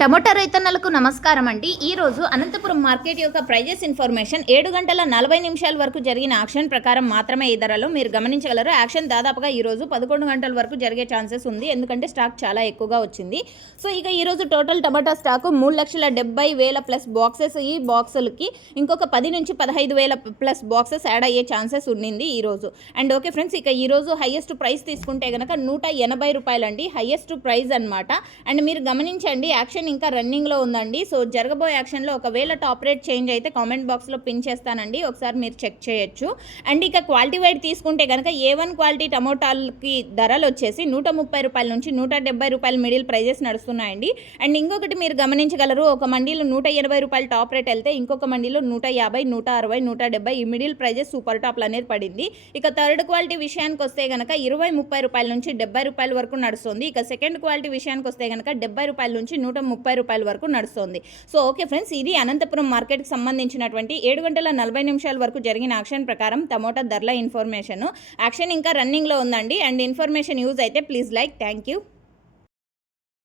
Tomato రైతన్నలకు నమస్కారం అండి. ఈరోజు అనంతపురం మార్కెట్ యొక్క ప్రైజెస్ ఇన్ఫర్మేషన్ 7:40 వరకు జరిగిన యాక్షన్ ప్రకారం మాత్రమే ఈ ధరలు మీరు గమనించగలరు. యాక్షన్ దాదాపుగా ఈరోజు 11 గంటల వరకు జరిగే ఛాన్సెస్ ఉంది, ఎందుకంటే స్టాక్ చాలా ఎక్కువగా వచ్చింది. సో ఇక ఈరోజు టోటల్ టమాటా స్టాక్ 3,70,000 ప్లస్ బాక్సెస్. ఈ బాక్సులకి ఇంకొక 10 నుంచి 15,000 ప్లస్ బాక్సెస్ యాడ్ అయ్యే ఛాన్సెస్ ఉండింది ఈరోజు. అండ్ ఓకే ఫ్రెండ్స్, ఇక ఈరోజు హైయెస్ట్ ప్రైస్ తీసుకుంటే కనుక 180 రూపాయలు అండి, హైయెస్ట్ ప్రైస్ అనమాట. అండ్ మీరు గమనించండి, యాక్షన్ ఇంకా రన్నింగ్లో ఉందండి. సో జరగబోయే యాక్షన్లో ఒకవేళ టాప్ రేట్ చేంజ్ అయితే కామెంట్ బాక్స్లో పిన్ చేస్తానండి, ఒకసారి మీరు చెక్ చేయొచ్చు. అండ్ ఇక క్వాలిటీ వైడ్ తీసుకుంటే కనుక A1 క్వాలిటీ టమోటాలకి ధరలు వచ్చేసి 130 రూపాయల నుంచి 170 రూపాయల మిడిల్ ప్రైజెస్ నడుస్తున్నాయండి. అండ్ ఇంకొకటి మీరు గమనించగలరు, ఒక మండీలో 180 రూపాయలు టాప్ రేట్ వెళ్తే ఇంకొక మండీలో 150, 160, 170 ఈ మిడిల్ ప్రైజెస్ సూపర్ టాప్లు అనేది పడింది. ఇక థర్డ్ క్వాలిటీ విషయానికి వస్తే కనుక 20-30 రూపాయల నుంచి 70 రూపాయల వరకు నడుస్తుంది. ఇక సెకండ్ క్వాలిటీ విషయానికి వస్తే కనుక 70 రూపాయల నుంచి 130 రూపాయల వరకు నడుస్తుంది. సో ఓకే ఫ్రెండ్స్, ఇది అనంతపురం మార్కెట్కి సంబంధించినటువంటి 7:40 వరకు జరిగిన యాక్షన్ ప్రకారం టమోటా ధరల ఇన్ఫర్మేషన్. యాక్షన్ ఇంకా రన్నింగ్లో ఉందండి. అండ్ ఇన్ఫర్మేషన్ యూజ్ అయితే ప్లీజ్ లైక్. Thank you.